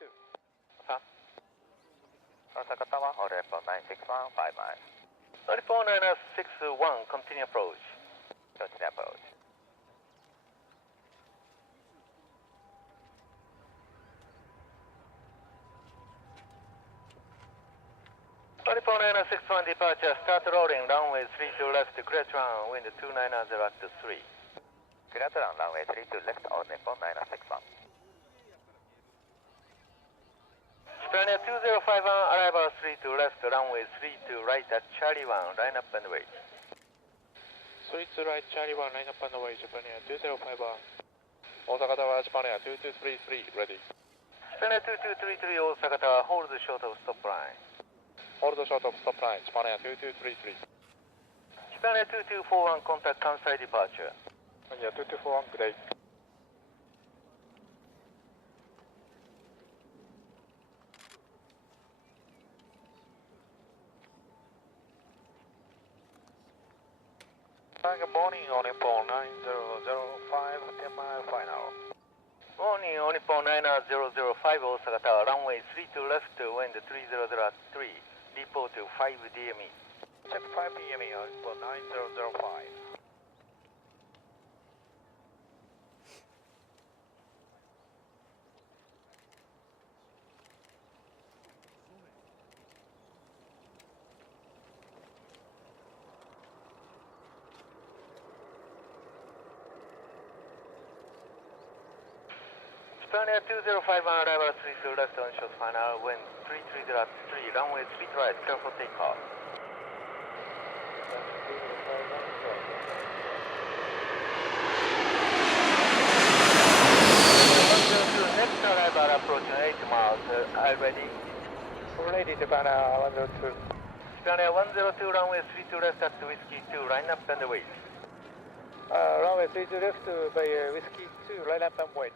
2. Osaka Tower, order for 961, 5 miles. 94961, continue approach. Continue approach. 94961 departure, start rolling, runway 3 to left, clear to run, wind 290 at 3. Clear to run, runway 3 to left, order for 961. Japan 2051, arrival 3 to left, runway 3 to right at Charlie 1, line up and wait. 3 to right, Charlie 1, line up and wait, Japan 2051. Osaka Tower, Japan 2233, ready. Japan 2233, Osaka Tower, hold short of stop line. Hold short of stop line, Japan 2233. Japan 2241, contact Kansai departure. 2241, good day. Morning, Onipon 9005, 10 mile final. Morning, Onipon 9005, Osaka Tower, runway 3 to left, wind 300 at 3, depot to 5 DME. Check 5 DME, Onipon 9005. Japan 2051, arrival 3 to left, on short final, wind 330 at 3, runway 3 to right, clear for takeoff. 102, next arrival approaching 8 miles, are ready? Ready, Japan 102. Japan 102, runway 3 to left at Whiskey 2, line up and wait. Runway 3 to left by Whiskey 2, line up and wait.